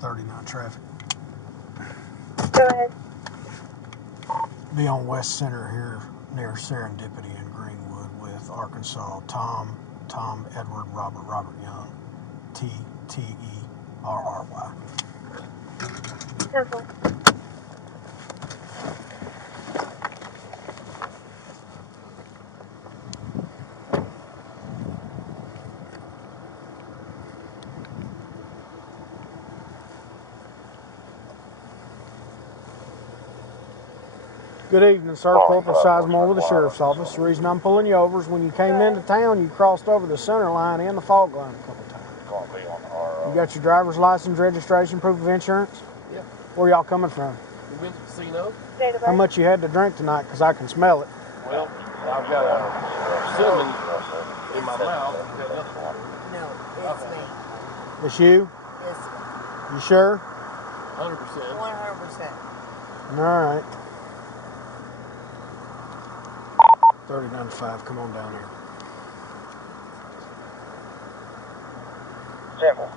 39 traffic. Go ahead. Be on West Center here near Serendipity in Greenwood with Arkansas. Tom, Edward, Robert Young. T-T-E-R-R-Y. 10-4. Good evening, sir. Corporal Sizemore with the Sheriff's Office. The reason I'm pulling you over is when you came into town, you crossed over the center line and the fog line a couple times. You got your driver's license, registration, proof of insurance? Yep. Where y'all coming from? We went to the casino. How much you had to drink tonight? Because I can smell it. Well, I've got a cinnamon in my mouth. No, it's me. It's you? It's You sure? 100%. 100%. All right. 39.5, come on down here. Simple.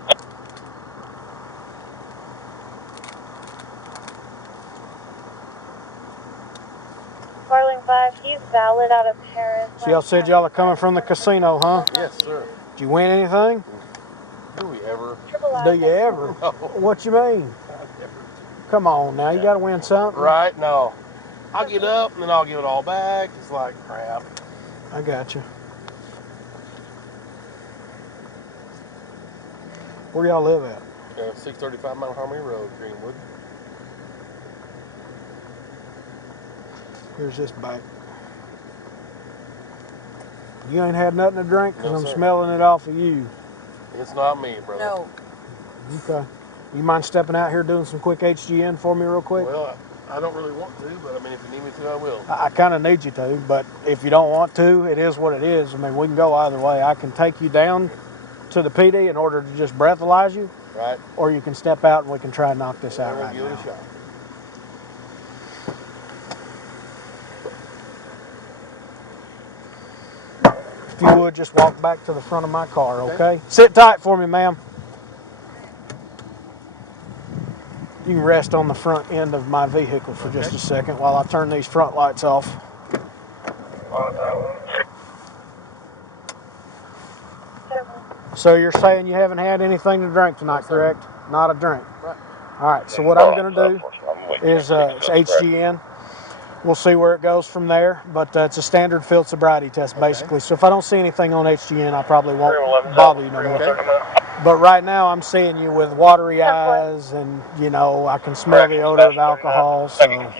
Carling 5, he's valid out of Paris. So y'all said y'all are coming from the casino, huh? Yes, sir. Did you win anything? Do we ever? Do you ever? No. What you mean? Come on now, you got to win something. Right? No. I'll get up and then I'll give it all back. It's like crap. I got you. Where y'all live at? 635 Mount Harmony Road, Greenwood. Here's this bike. You ain't had nothing to drink? Because No, I'm sir. smelling it off of you. It's not me, brother. No. Okay. You mind stepping out here doing some quick HGN for me real quick? Well, I don't really want to, but I mean, if you need me to, I will. I kind of need you to, but if you don't want to, it is what it is. I mean, we can go either way. I can take you down to the PD in order to just breathalyze you, Right? or you can step out and we can try and knock this out We'll right give it now. a shot. If you would, just walk back to the front of my car, okay? Sit tight for me, ma'am. You can rest on the front end of my vehicle for just a second while I turn these front lights off. So you're saying you haven't had anything to drink tonight, correct? Not a drink. Right. All right, so what I'm going to do is it's HGN. We'll see where it goes from there, but it's a standard field sobriety test, basically. So if I don't see anything on HGN, I probably won't bother you no more. But right now, I'm seeing you with watery eyes, and, you know, I can smell the odor of alcohol, so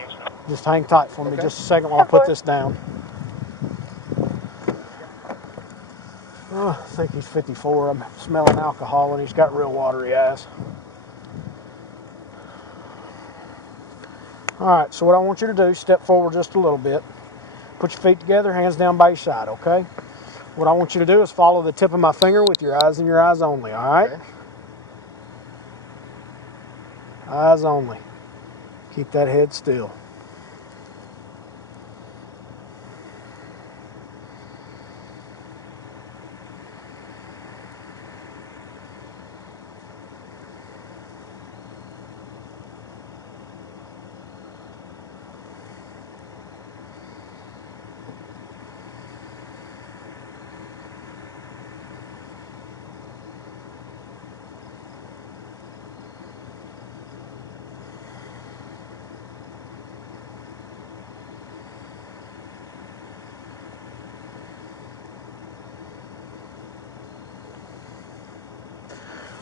just hang tight for me just a second while I put this down. Oh, I think he's 54. I'm smelling alcohol, and he's got real watery eyes. All right, so what I want you to do, step forward just a little bit. Put your feet together, hands down by your side, okay? What I want you to do is follow the tip of my finger with your eyes and your eyes only, all right? Okay. Eyes only. Keep that head still.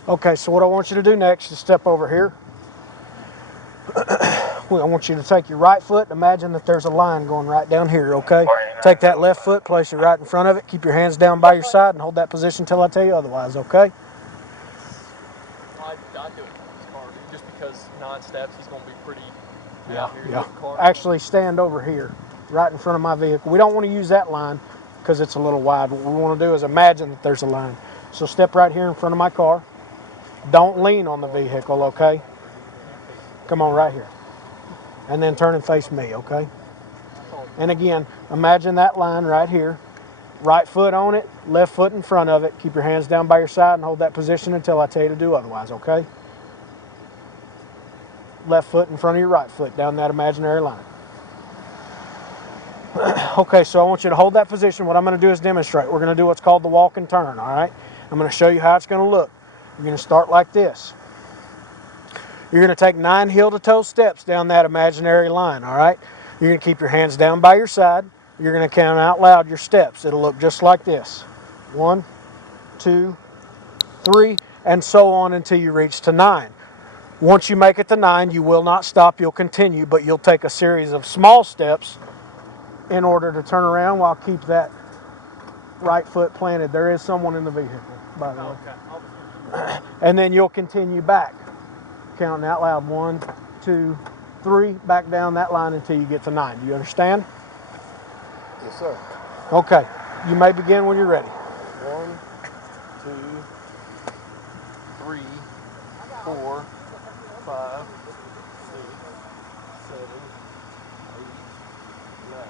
Okay, so what I want you to do next is step over here. I want you to take your right foot. Imagine that there's a line going right down here, okay? Take that left foot, place it right in front of it. Keep your hands down by your side and hold that position until I tell you otherwise, okay? I do it in his car, just because 9 steps, he's going to be pretty out here Yeah. with the car. Actually, stand over here, right in front of my vehicle. We don't want to use that line because it's a little wide. What we want to do is imagine that there's a line. So step right here in front of my car. Don't lean on the vehicle, okay? Come on, right here. And then turn and face me, okay? And again, imagine that line right here. Right foot on it, left foot in front of it. Keep your hands down by your side and hold that position until I tell you to do otherwise, okay? left foot in front of your right foot down that imaginary line. Okay, so I want you to hold that position. What I'm going to do is demonstrate. We're going to do what's called the walk and turn, all right? I'm going to show you how it's going to look. You're going to start like this. You're going to take 9 heel-to-toe steps down that imaginary line, all right? You're going to keep your hands down by your side. You're going to count out loud your steps. It'll look just like this. 1, 2, 3, and so on until you reach to 9. Once you make it to 9, you will not stop. You'll continue, but you'll take a series of small steps in order to turn around while keep that right foot planted. There is someone in the vehicle, by the way. Okay. And then you'll continue back, counting out loud. 1, 2, 3, back down that line until you get to 9. Do you understand? Yes, sir. Okay. You may begin when you're ready. 1, 2, 3, 4, 5, 6, 7, 8, 9.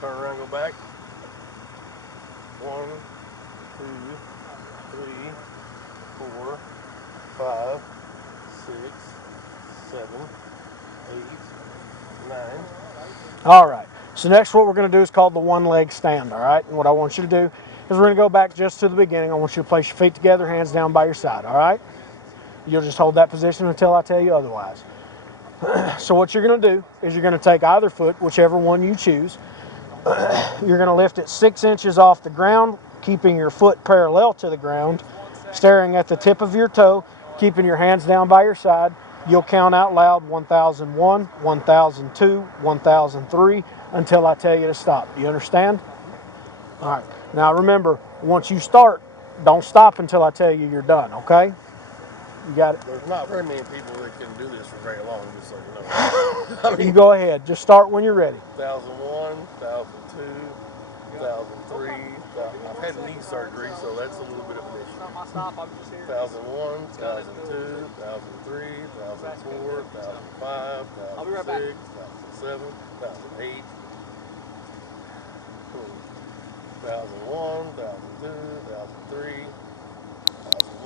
Turn around, go back. 1, 2, 3, 4, 5, 6, 7, 8, 9. All right. So next what we're going to do is called the one-leg stand, all right? And what I want you to do is we're going to go back just to the beginning. I want you to place your feet together, hands down by your side, all right? You'll just hold that position until I tell you otherwise. So what you're going to do is you're going to take either foot, whichever one you choose. You're going to lift it 6 inches off the ground, keeping your foot parallel to the ground, staring at the tip of your toe, keeping your hands down by your side. You'll count out loud 1001, 1002, 1003 until I tell you to stop. Do you understand? All right. Now remember, once you start, don't stop until I tell you you're done, okay? You got it? There's not very many people that can do this for very long, just so you know. I mean, You go ahead. Just start when you're ready. 1001, 1002, 1003. I've had knee surgery, so that's a little bit of an issue. Stop, I'm just here. 1001, 1002, 1003, 1004, 1005, I'll be right back. 1006, 1007, 1008. 1001, 1002, 1003,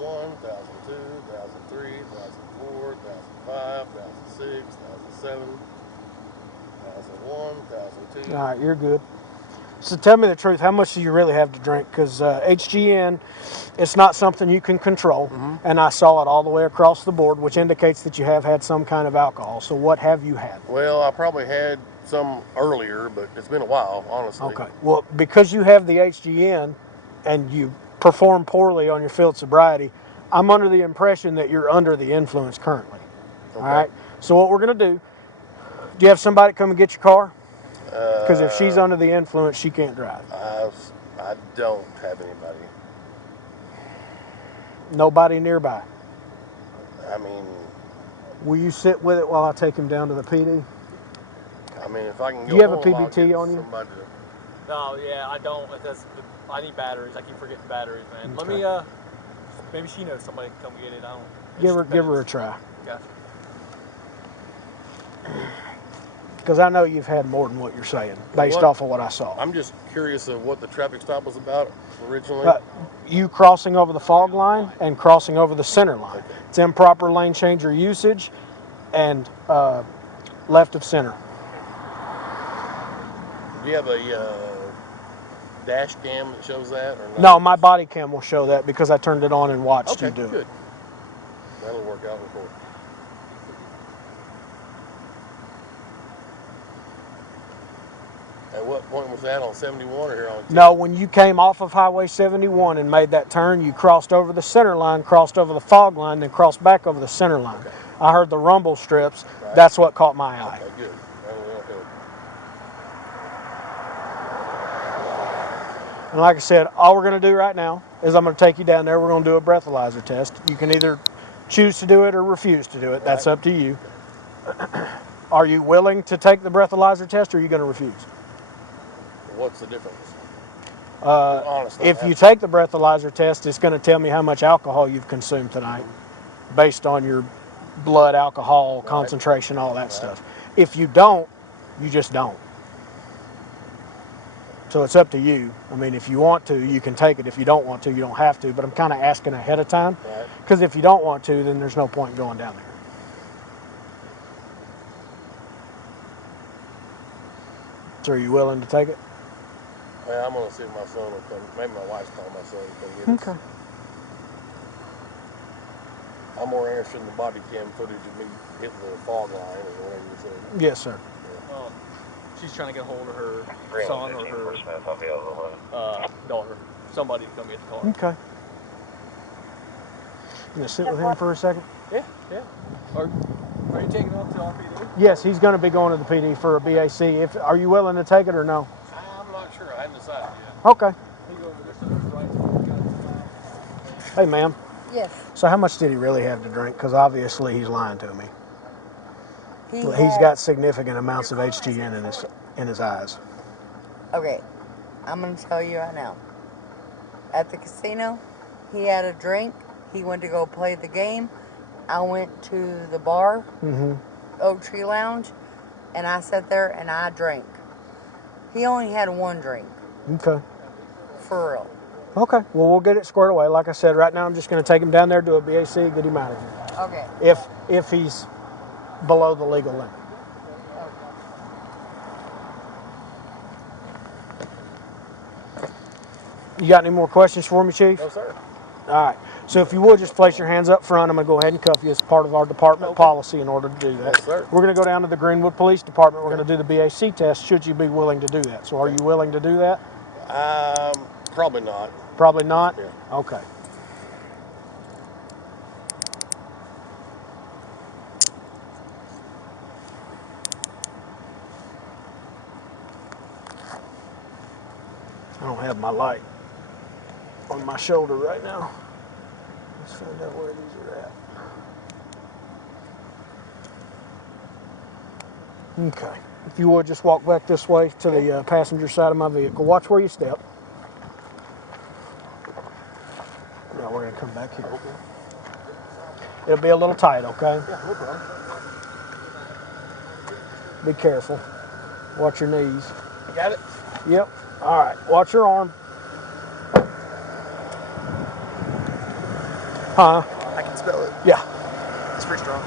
1001, 1002, 1003, 1004, 1005, 1006, 1007, 1001, 1002. All right, you're good. So tell me the truth, how much do you really have to drink? Because HGN, it's not something you can control, and I saw it all the way across the board, which indicates that you have had some kind of alcohol. So what have you had? Well, I probably had some earlier, but it's been a while, honestly. Okay. Well, because you have the HGN and you perform poorly on your field sobriety, I'm under the impression that you're under the influence currently. Okay. All right. So what we're going to do you have somebody come and get your car? Because if she's under the influence, she can't drive. I don't have anybody. Nobody nearby. I mean, Will you sit with it while I take him down to the PD? if I can go Do you have a home, I'll PBT get on you? somebody No, yeah, I don't. I need batteries. I keep forgetting batteries, man. Let Okay. me, maybe she knows somebody can come get it. I don't. Give her a try. Gotcha. Because I know you've had more than what you're saying, based What? off of what I saw. I'm just curious of what the traffic stop was about originally. You crossing over the fog line and crossing over the center line. It's improper lane changer usage and left of center. Do you have a dash cam that shows that? Or not? No, my body cam will show that because I turned it on and watched Okay, you do good. it. That'll work out before. At what point was that, on 71 or here on 10? No, when you came off of Highway 71 and made that turn, you crossed over the center line, crossed over the fog line, then crossed back over the center line. Okay. I heard the rumble strips. Right. That's what caught my eye. Okay, good. That'll help. And like I said, all we're going to do right now is I'm going to take you down there. We're going to do a breathalyzer test. You can either choose to do it or refuse to do it. That's up to you. Are you willing to take the breathalyzer test, or are you going to refuse? What's the difference? Honestly, If you take the breathalyzer test, it's going to tell me how much alcohol you've consumed tonight based on your blood alcohol concentration, all that stuff. If you don't, you just don't. So it's up to you. I mean, if you want to, you can take it. If you don't want to, you don't have to. But I'm kind of asking ahead of time, Right. because if you don't want to, then there's no point in going down there. So are you willing to take it? Well, I'm gonna see if my son will come. Maybe my wife's calling my son to come get us. Okay. I'm more interested in the body cam footage of me hitting the fog line or whatever you said. Yes, sir. She's trying to get a hold of her son or her daughter. Somebody to come get the car. Okay. You gonna sit with him for a second? Yeah. Are you taking him up to RPD? Yes, he's going to be going to the PD for a BAC. Are you willing to take it or no? I'm not sure. I haven't decided yet. Okay. You go over there, so there's rights. Hey, ma'am. Yes. So how much did he really have to drink? Because obviously he's lying to me. He's had- got significant amounts of HGN in his eyes. Okay, I'm gonna tell you right now. At the casino, he had a drink. He went to go play the game. I went to the bar, Oak Tree Lounge, and I sat there and I drank. He only had one drink. Okay. For real. Okay. Well, we'll get it squared away. Like I said, right now I'm just going to take him down there, do a BAC, get him out of here. Okay. If he's below the legal limit. You got any more questions for me, Chief? No, sir. All right. So if you would just place your hands up front, I'm going to go ahead and cuff you as part of our department policy in order to do that. Yes, sir. We're going to go down to the Greenwood Police Department. We're going to do the BAC test should you be willing to do that. So are you willing to do that? Probably not. Probably not? Yeah. Okay. I don't have my light on my shoulder right now. Let's find out where these are at. Okay. If you would just walk back this way to the passenger side of my vehicle. Watch where you step. Now we're going to come back here. Okay. It'll be a little tight, okay? Yeah, no problem. Be careful. Watch your knees. Got it? Yep. All right. Watch your arm. Huh? I can spell it. Yeah. It's pretty strong.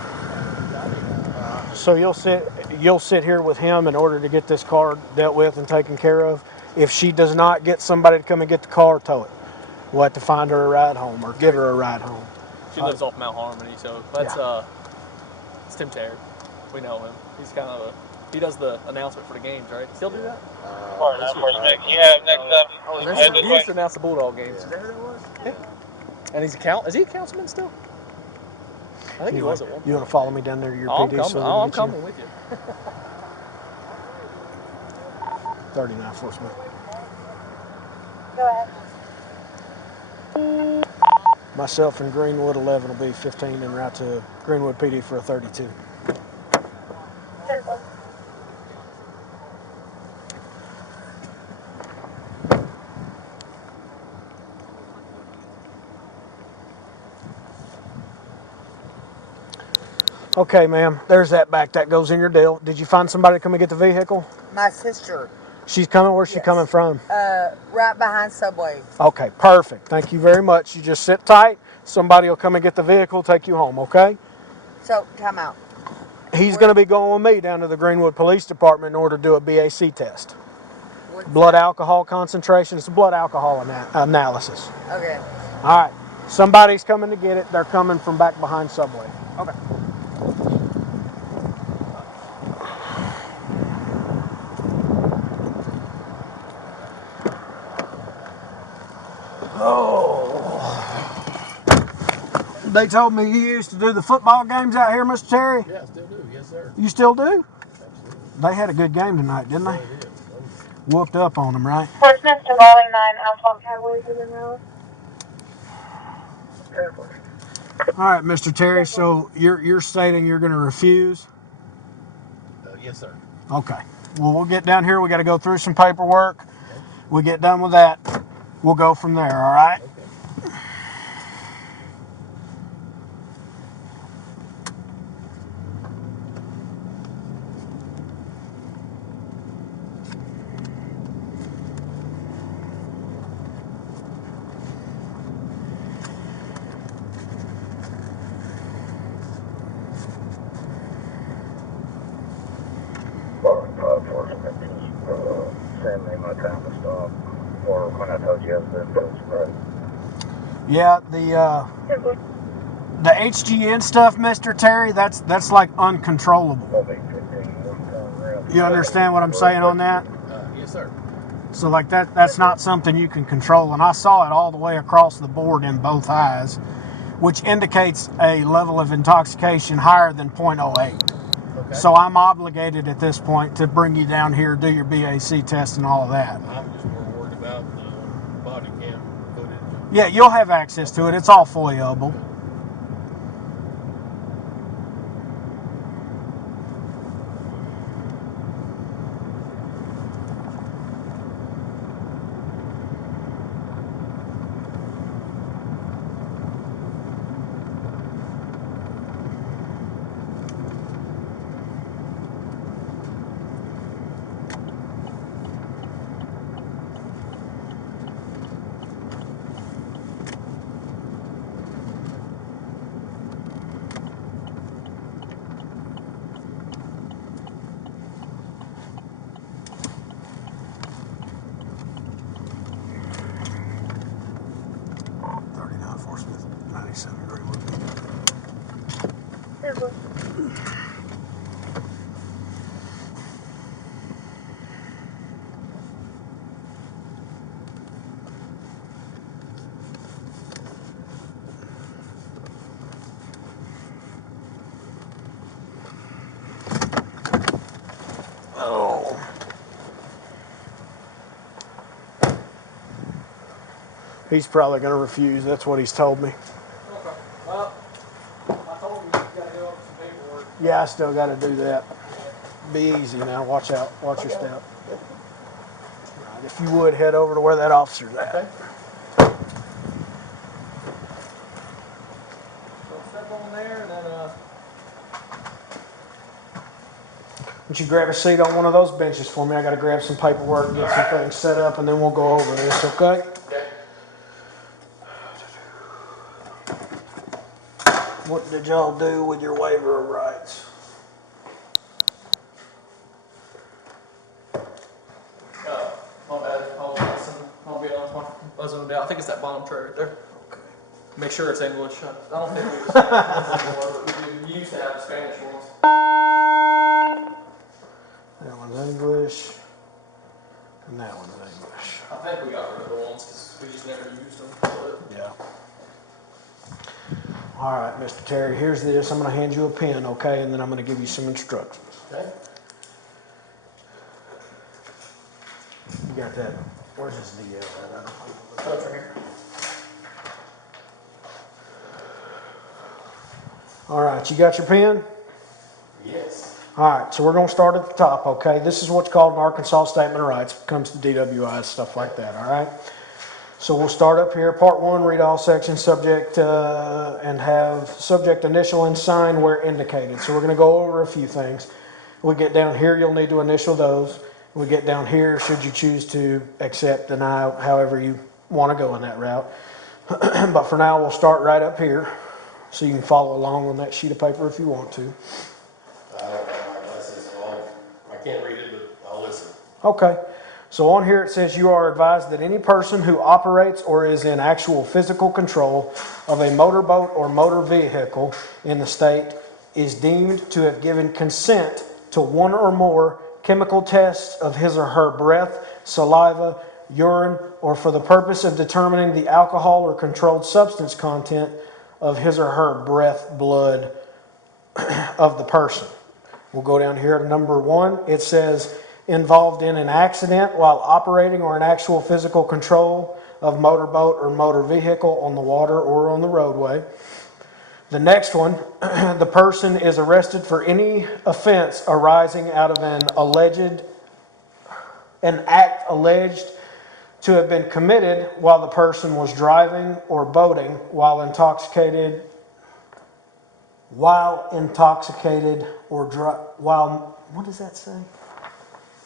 So you'll sit here with him in order to get this car dealt with and taken care of. If she does not get somebody to come and get the car, tow it. We'll have to find her a ride home or give her a ride home. She lives off Mount Harmony, so that's it's Tim Terry. We know him. He's kind of he does the announcement for the games, right? Still do that? He used to announce the Bulldog games. Is that who that was? Yeah. And is he a councilman still? I think he was at one point. You want to follow me down there to your I'm PD? coming. So I'm coming with you. 39 Fort Smith. Go ahead. Myself and Greenwood 11 will be 15 en route to Greenwood PD for a 32. Circle. Okay, ma'am. There's that back. That goes in your deal. Did you find somebody to come and get the vehicle? My sister, She's coming. Where's she Yes. coming from? right behind Subway. Okay, perfect. Thank you very much. You just sit tight. Somebody will come and get the vehicle, take you home, okay? So, time out. He's going to be going with me down to the Greenwood Police Department in order to do a BAC test. What's Blood alcohol concentration. It's a blood alcohol analysis. Okay. All right. Somebody's coming to get it. They're coming from back behind Subway. Okay. They told me you used to do the football games out here, Mr. Terry. Yeah, I still do. Yes, sir. You still do? Absolutely. They had a good game tonight, didn't they? Yeah, it is. Whooped up on them, right? Fort Smith to Bowling 9, Alpha Cowboys in the road. All right, Mr. Terry. So you're stating you're going to refuse? Yes, sir. Okay. Well, we'll get down here. We got to go through some paperwork. We get done with that. We'll go from there. All right. Okay. when I told you I was in Bill's Grove. Yeah, the HGN stuff, Mr. Terry, that's like uncontrollable. You understand what I'm saying on that? Yes, sir. So like that's not something you can control. And I saw it all the way across the board in both eyes, which indicates a level of intoxication higher than .08. Okay. So I'm obligated at this point to bring you down here, do your BAC test and all of that. I'm just more worried about the body cam footage. Yeah, you'll have access to it. It's all FOIA-able. Greenwood. Oh. He's probably going to refuse. That's what he's told me. Okay. Well, I told him you got to go over some paperwork. Yeah, I still got to do that. Be easy now. Watch out. Watch your step. Right, if you would, head over to where that officer's at. Okay. So step on there and then Would you grab a seat on one of those benches for me? I got to grab some paperwork, get some things set up, and then we'll go over this, okay? Okay. What did y'all do with your waiver of rights? My bad. I'll be honest. I was in doubt. I think it's that bottom tray right there. Okay. Make sure it's English. I don't think we use anymore, but we used to have Spanish ones. That one's English, and that one's English. I think we got rid of the ones because we just never used them. But Yeah. All right, Mr. Terry, here's this. I'm going to hand you a pen, okay? And then I'm going to give you some instructions. okay. You got that? Where's this DL at? Oh, it's right here. All right, you got your pen? Yes. All right, so we're going to start at the top, okay? This is what's called an Arkansas Statement of Rights. It comes to DWIs, stuff like that, all right? So we'll start up here. Part 1, read all sections subject and have subject initial and sign where indicated. So we're going to go over a few things. We get down here, you'll need to initial those. We get down here, should you choose to accept, deny, however you want to go in that route. But for now, we'll start right up here. So you can follow along on that sheet of paper if you want to. I don't have my glasses, so I can't read it, but I'll listen. Okay. So on here it says you are advised that any person who operates or is in actual physical control of a motorboat or motor vehicle in the state is deemed to have given consent to one or more chemical tests of his or her breath, saliva, urine, or for the purpose of determining the alcohol or controlled substance content of his or her breath, blood of the person. We'll go down here to number 1. It says involved in an accident while operating or in actual physical control of motorboat or motor vehicle on the water or on the roadway. The next one, the person is arrested for any offense arising out of an act alleged to have been committed while the person was driving or boating what does that say?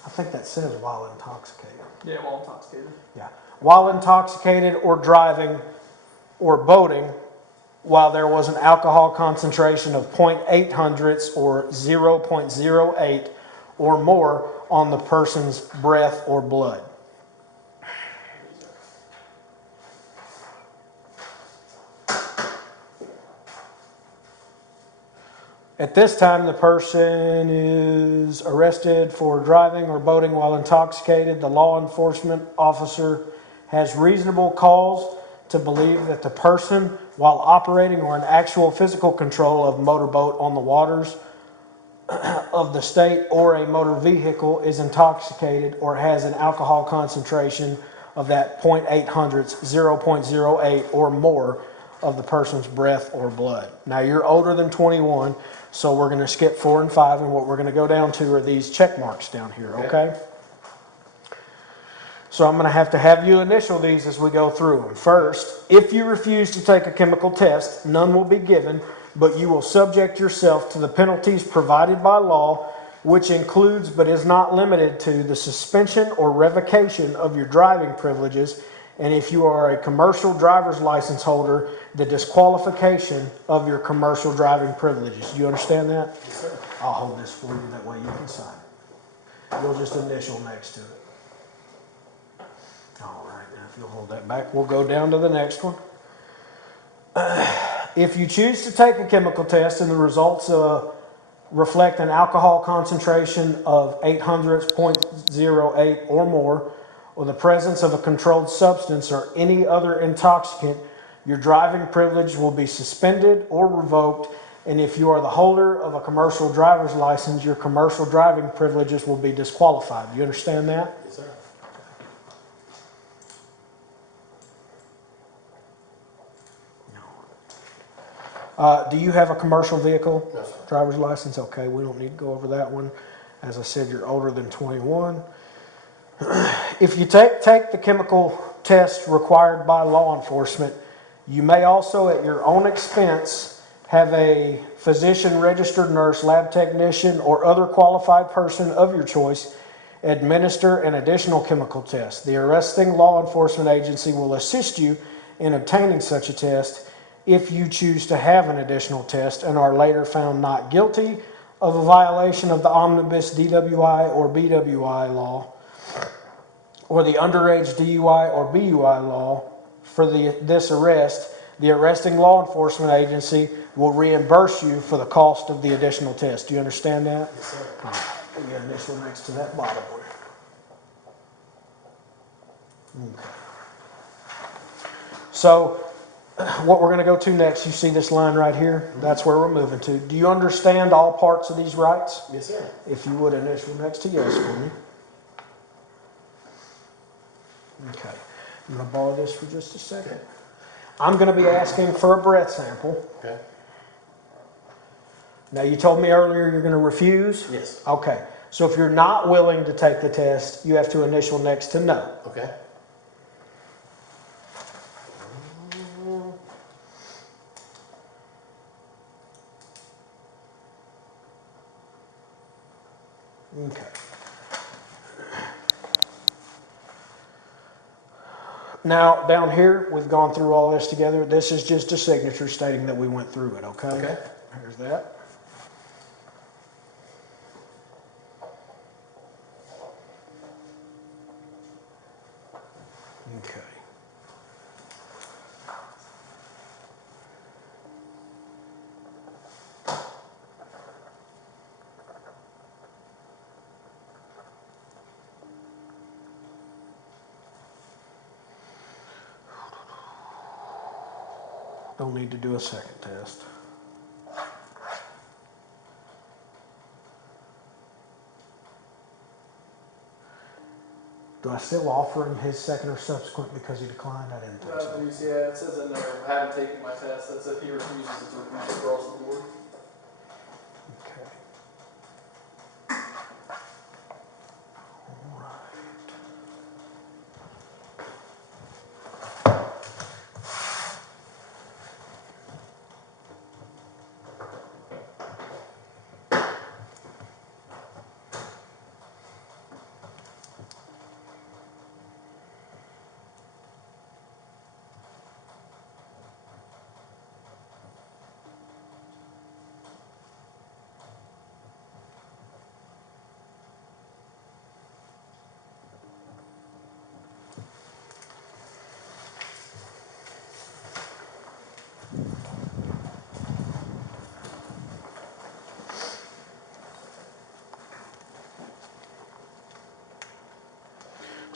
I think that says while intoxicated. Yeah, while intoxicated. Yeah. While intoxicated or driving or boating while there was an alcohol concentration of 0.8 hundredths or 0.08 or more on the person's breath or blood. At this time, the person is arrested for driving or boating while intoxicated. The law enforcement officer has reasonable cause to believe that the person, while operating or in actual physical control of a motorboat on the waters of the state or a motor vehicle, is intoxicated or has an alcohol concentration of that 0.8 hundredths, 0.08 or more of the person's breath or blood. Now, you're older than 21, so we're going to skip 4 and 5, and what we're going to go down to are these check marks down here, okay? So I'm going to have you initial these as we go through them. First, if you refuse to take a chemical test, none will be given, but you will subject yourself to the penalties provided by law, which includes but is not limited to the suspension or revocation of your driving privileges, and if you are a commercial driver's license holder, the disqualification of your commercial driving privileges. Do you understand that? Yes, sir. I'll hold this for you, that way you can sign it. You'll just initial next to it. All right, now if you'll hold that back, we'll go down to the next one. If you choose to take a chemical test and the results reflect an alcohol concentration of 8 hundredths, 0.08 or more, or the presence of a controlled substance or any other intoxicant, your driving privilege will be suspended or revoked, and if you are the holder of a commercial driver's license, your commercial driving privileges will be disqualified. Do you understand that? Yes, sir. Do you have a commercial vehicle? No, sir. Driver's license? Okay, we don't need to go over that one. As I said, you're older than 21. If you take the chemical test required by law enforcement, you may also, at your own expense, have a physician, registered nurse, lab technician, or other qualified person of your choice administer an additional chemical test. The arresting law enforcement agency will assist you in obtaining such a test if you choose to have an additional test and are later found not guilty of a violation of the omnibus DWI or BWI law, or the underage DUI or BUI law. For this arrest, the arresting law enforcement agency will reimburse you for the cost of the additional test. Do you understand that? Yes, sir. All right. Put your initial next to that bottom one. Okay. So, what we're going to go to next, you see this line right here? That's where we're moving to. Do you understand all parts of these rights? Yes, sir. If you would initial next to yes for me. Okay. I'm going to borrow this for just a second. Okay. I'm going to be asking for a breath sample. Okay. Now, you told me earlier you're going to refuse? Yes. Okay. So if you're not willing to take the test, you have to initial next to no. Okay. Okay. Now, down here, we've gone through all this together. This is just a signature stating that we went through it, okay? Okay. Here's that. Okay. Don't need to do a second test. Do I still offer him his second or subsequent because he declined? I didn't think so. Yeah, it says in there, I haven't taken my test. That's if he refuses, it's refused across the board. Okay. All right.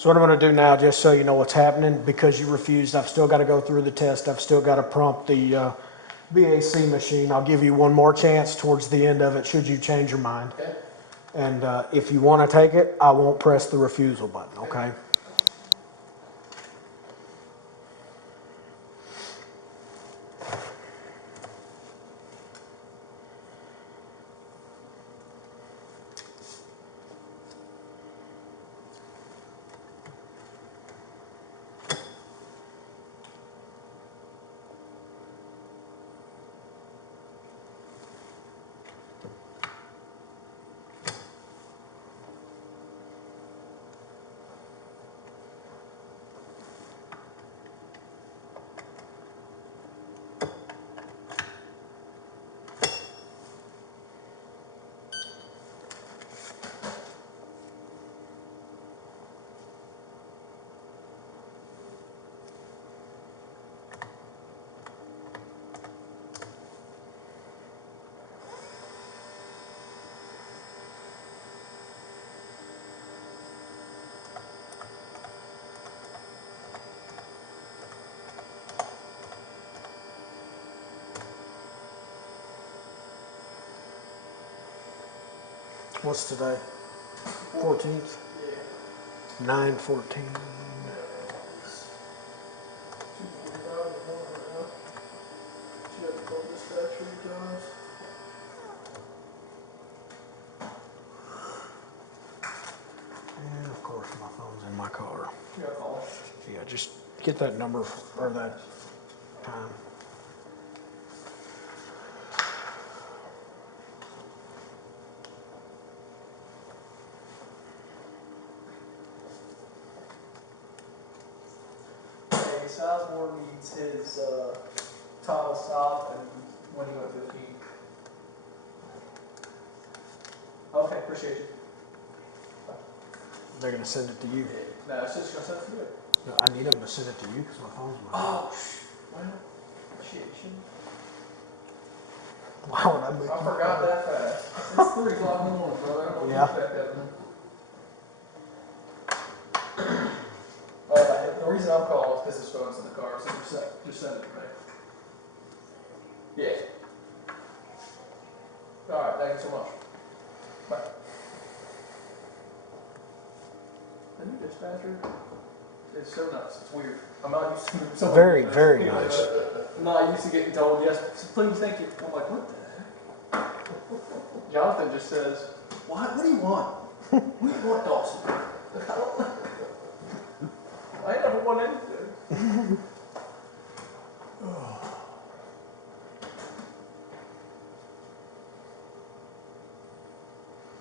So what I'm going to do now, just so you know what's happening, because you refused, I've still got to go through the test. I've still got to prompt the BAC machine. I'll give you one more chance towards the end of it, should you change your mind. Okay. And if you want to take it, I won't press the refusal button, okay? What's today? 14th? Yeah. 9/14. And of course my phone's in my car. You got a call. Yeah, just get that number or that time. Hey, Sizemore needs his tile stop and when he went 15. Okay, appreciate you. They're gonna send it to you. No, it's just gonna send it to you. No, I need them to send it to you because my phone's in my car. Oh, well, shit. Why would I make I you forgot call? that fast. It's 3 o'clock in the morning, brother. I don't Yeah. expect that, man. The reason I'm calling is because his phone's in the car, so just send it to me. Yeah. All right, thank you so much. Bye. The new dispatcher is so nuts. It's weird. I'm not used to someone. Very, very nice. I'm not used to getting told yes, please, thank you. I'm like, what the heck? Jonathan just says, what do you want? What do you want, Dawson? I ain't never won anything.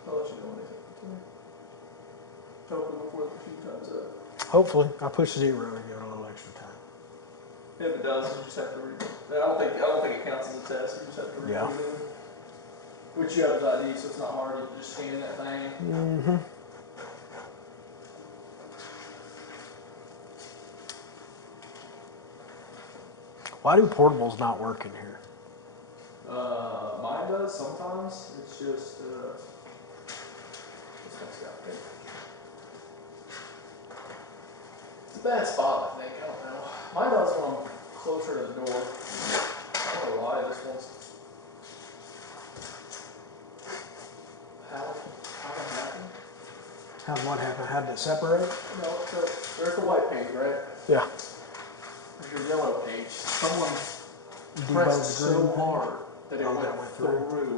I'll let you know when they take it to me. Hopefully before the few times up. Hopefully, I push 0 to get a little extra time. If it does, you just have to read it. I don't think it counts as a test. You just have to read Yeah. it. Which you have his ID, so it's not hard. You can just scan that thing. Mm-hmm. Why do portables not work in here? Mine does sometimes. It's just this one's got it. It's a bad spot, I think. I don't know. Mine does when I'm closer to the door. I don't know why this one's. How it happened? What happened? How did it separate? No, there's the white page, right? Yeah. There's your yellow page. Someone Debugged pressed the so green. hard that it Oh, went that went through. through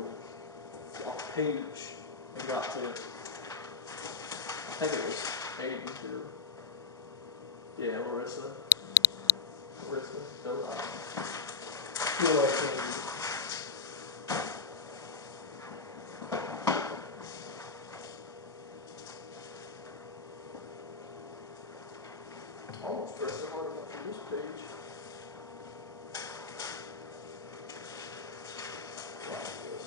a page and got to, I think it was Aiden too. Yeah, Larissa. Feel like almost pressed so hard enough for this page. Like this.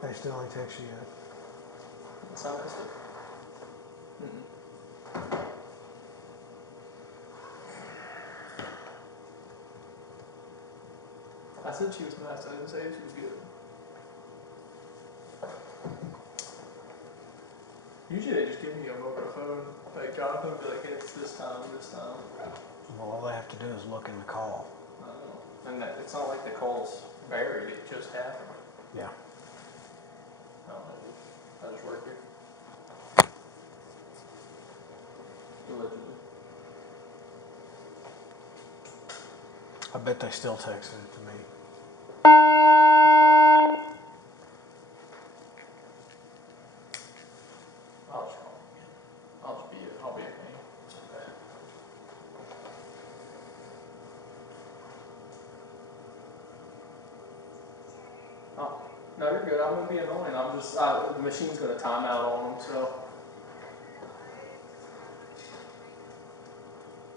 They still ain't text you yet. That's how I missed it. I said she was nice. I didn't say she was good. Usually they just give me them over the phone. Like Jonathan would be like, hey, it's this time, this time. Well, all they have to do is look in the call. I don't know. And that, it's not like the call's buried, it just happened. Yeah. I don't know. I just work here. Allegedly. I bet they still texted it to me. I'll just call him again. I'll be a pain. It's okay. Oh, no, you're good. I won't be annoying. I'm just, the machine's gonna time out on them, so.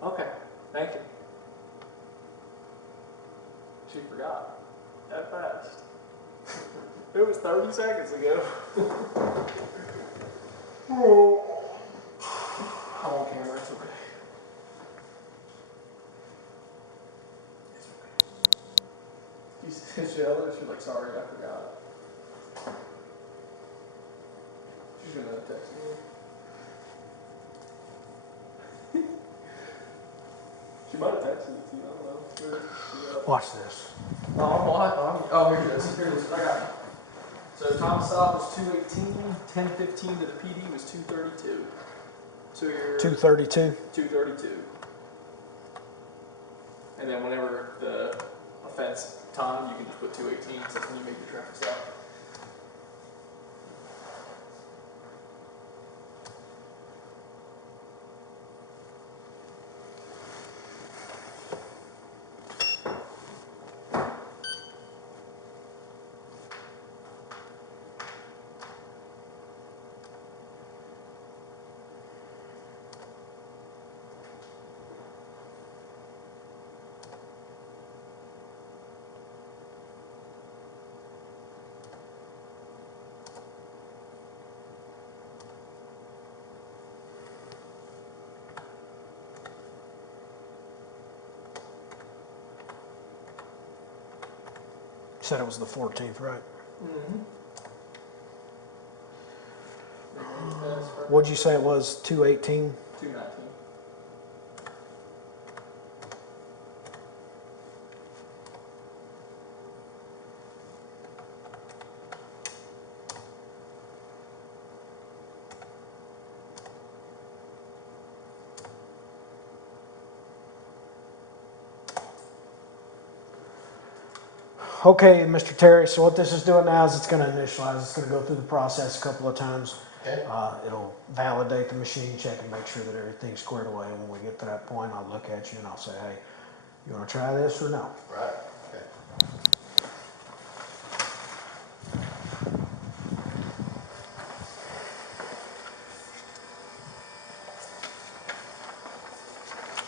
Okay, thank you. She forgot. That fast. It was 30 seconds ago. I'm on camera, it's okay. It's okay. She's jealous. She's like, sorry, I forgot. She's gonna text me. She might have texted it to you, I don't know. Watch this. Oh, here it is. Here it is. I got it. So time stop was 2:18, 10:15 to the PD was 2:32. So you're 232. 2:32. And then whenever the offense time, you can just put 2:18, so that's when you make your traffic stop. Said it was the 14th, right? Mm-hmm. What'd you say it was? 218? 2:19. Okay, Mr. Terry, so what this is doing now is it's going to initialize. It's going to go through the process a couple of times. Okay. It'll validate the machine, check and make sure that everything's squared away. When we get to that point, I'll look at you and I'll say, hey, you want to try this or no? Right. Okay.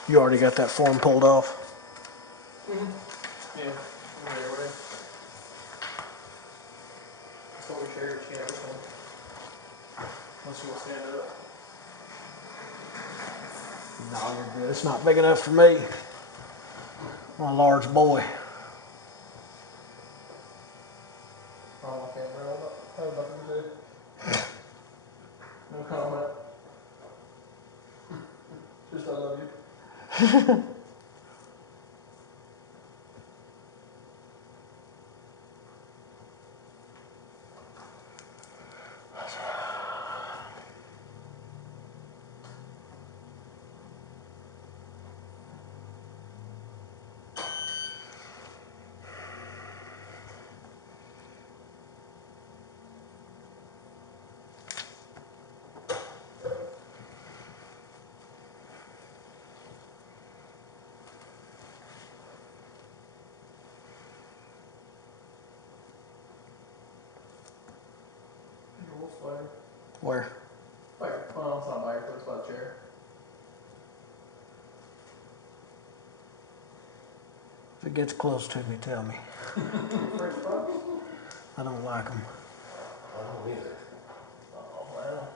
You already got that form pulled off? Yeah. Anyway. So we shared she had this one. Unless you want to stand up. No, you're good. It's not big enough for me. I'm a large boy. Oh, I can't remember. I have nothing to say. No comment. Just I love you. Where? Well, it's not by your foot, it's by the chair. If it gets close to me, tell me. French fries? I don't like them. I don't either. Oh, well.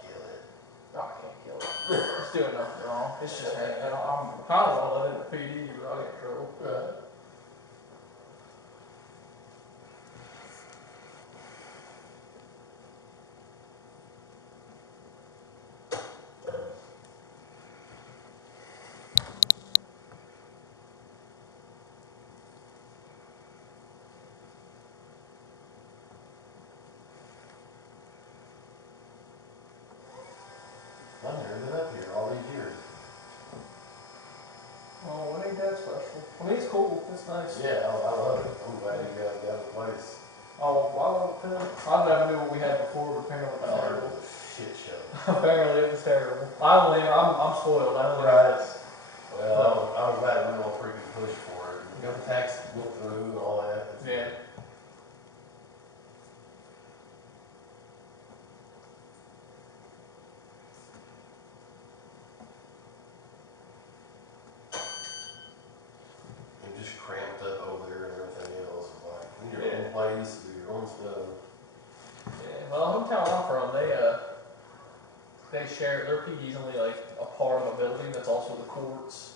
Kill it. Oh, I can't kill it. It's doing nothing wrong. It's just hanging out. I'm kind of want to let it in the PD, but I'll get in trouble. Right. I've never been up here all these years. Oh, it ain't that special. I mean, it's cool. It's nice. Yeah, I love it. I'm glad you guys got a place. Oh, I love it too. I never knew what we had before, but apparently it was Oh, it terrible. was a shit show. Apparently it was terrible. I'm spoiled. I only Right. Well, I was glad we all freaking pushed for it. We got the tax went through and all that. Yeah. And just cramped up over there and everything else. Like, you need your Yeah. own place, do your own stuff. Yeah. Well, the hometown I'm from, they share, their PD's only like a part of a building that's also the courts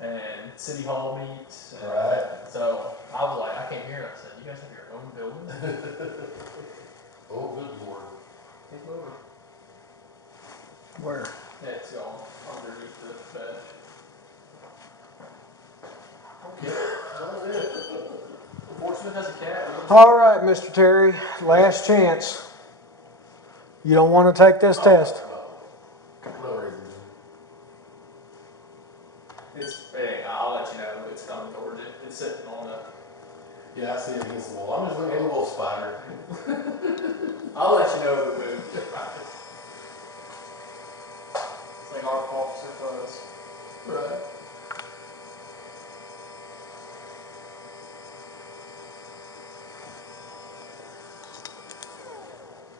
and city hall meets. And Right. So I was like, I came here and I said, you guys have your own building? Oh, good lord. It's over. Where? Yeah, it's gone underneath the bed. Okay, that's it. Portsmouth has a cat. All right, Mr. Terry, last chance. You don't want to take this test. No reason. I'll let you know if it's coming towards it. It's sitting on the. Yeah, I see it against the wall. I'm just looking at a little spider. I'll let you know if it moves. It's like our officer fuzz. Right.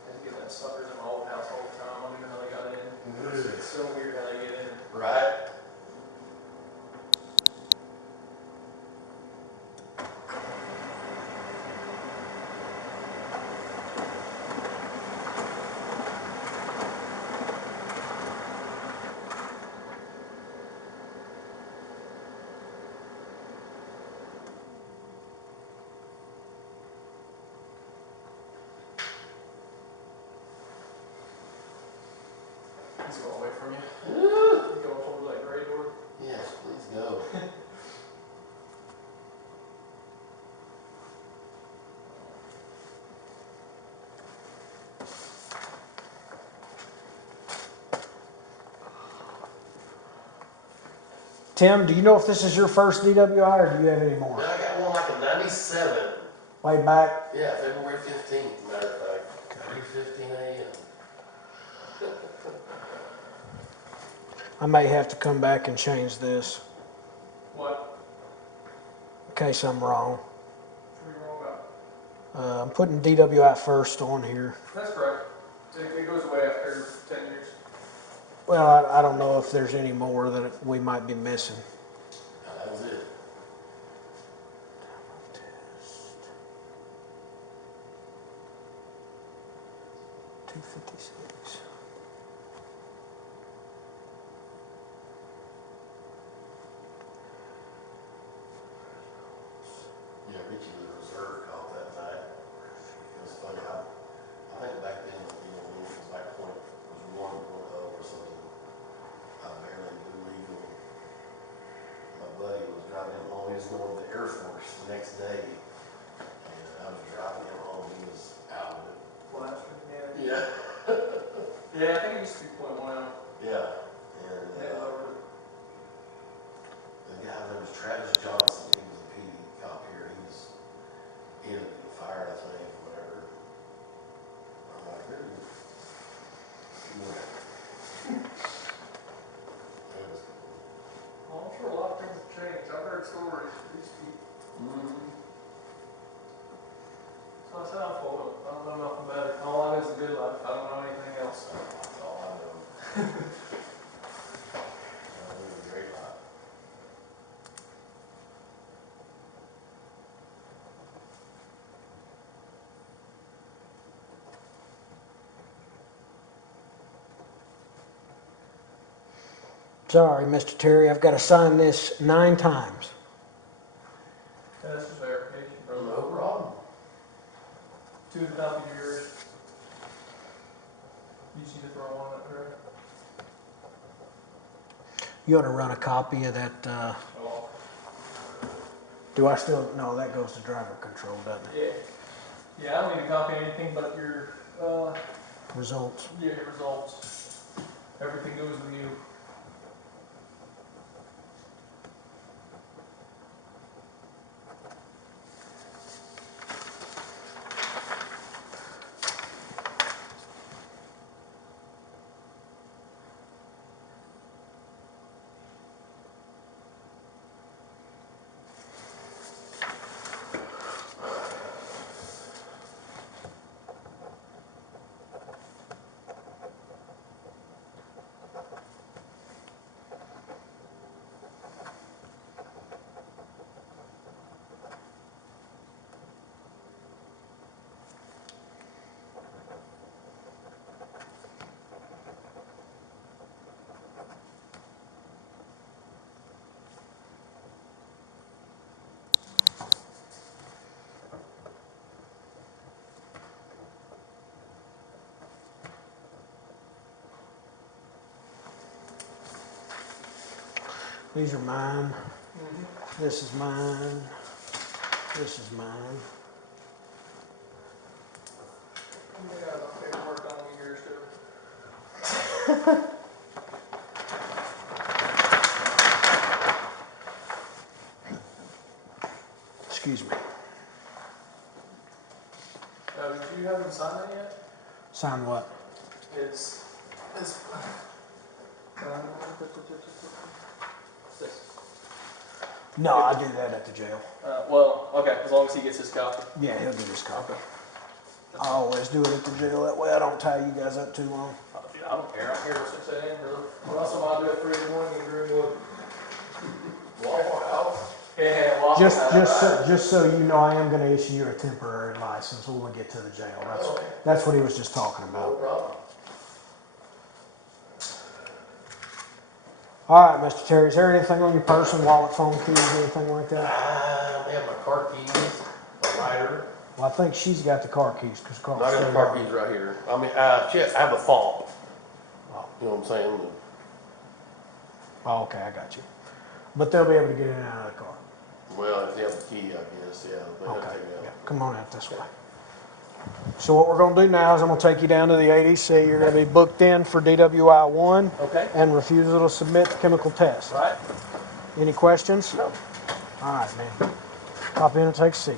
I get that suckers in my old house all the time. I don't even know how they got in. It's so weird how they get in. Right. He's going away from you. He's going towards that gray door. Yes, please go. Tim, do you know if this is your first DWI or do you have any more? I got one like a 97. Way back? Yeah, February 15th, matter of fact. 3:15 a.m. I may have to come back and change this What? in case I'm wrong. What are you wrong about? I'm putting DWI first on here. That's correct. It goes away after 10 years. Well, I don't know if there's any more that we might be missing. No, that was it. $256. Yeah, Richie was a reserve cop that night. It was funny. I think back then, when it was like point was 1.0 or something, I barely knew legal. My buddy was driving him home. He was going to the Air Force the next day, and I was driving him home. He was out of it. Blaster, yeah. Yeah. Yeah, I think it used to be .10. Yeah. And Yeah, lowered it. the guy there was Travis Johnson. He was a PD cop here. He was in the fire, I think, whatever. I'm like, really? Yeah. That was cool. Well, I'm sure a lot of things have changed. I've heard stories of these people. So I said I'm full. I don't know nothing better. All I know is the good life. I don't know anything else. That's all I know. It was a great life. Sorry, Mr. Terry, I've got to sign this 9 times. Yeah, this is verification, bro. No problem. 2 of the copies are yours. You just need to throw one up there. You ought to run a copy of that, Oh, do I still, no, that goes to driver control, doesn't it? yeah. Yeah, I don't need to copy anything but your, Results. yeah, your results. Everything goes with you. These are mine. This is mine. This is mine. Yeah, the paperwork on yours too. Excuse me. Did you have him sign that yet? Sign what? His, this. No, I do that at the jail. Well, okay, as long as he gets his copy. Yeah, he'll do his copy. I always do it at the jail. That way I don't tie you guys up too long. Dude, I don't care. I'm here till 6 a.m. Or else I'll do it 3 in the morning in Greenwood. Waffle House? Yeah, well, Just so you know, I am going to issue you a temporary license when we get to the jail. That's what he was just talking No about. problem. All right, Mr. Terry, is there anything on your person, wallet, phone, keys, anything like that? I only have my car keys, my rider. Well, I think she's got the car keys because Carl's I got still the car on. keys right here. I mean, shit, I have a fob. You know what I'm saying? Oh, okay, I got you. But they'll be able to get in and out of the car. Well, if they have the key, I guess, yeah. They have to Okay, take it yeah, out. come on out this way. So what we're going to do now is I'm going to take you down to the ADC. You're going to be booked in for DWI 1 Okay. and refusal to submit the chemical test. Right. Any questions? No. All right, man. Hop in and take a seat.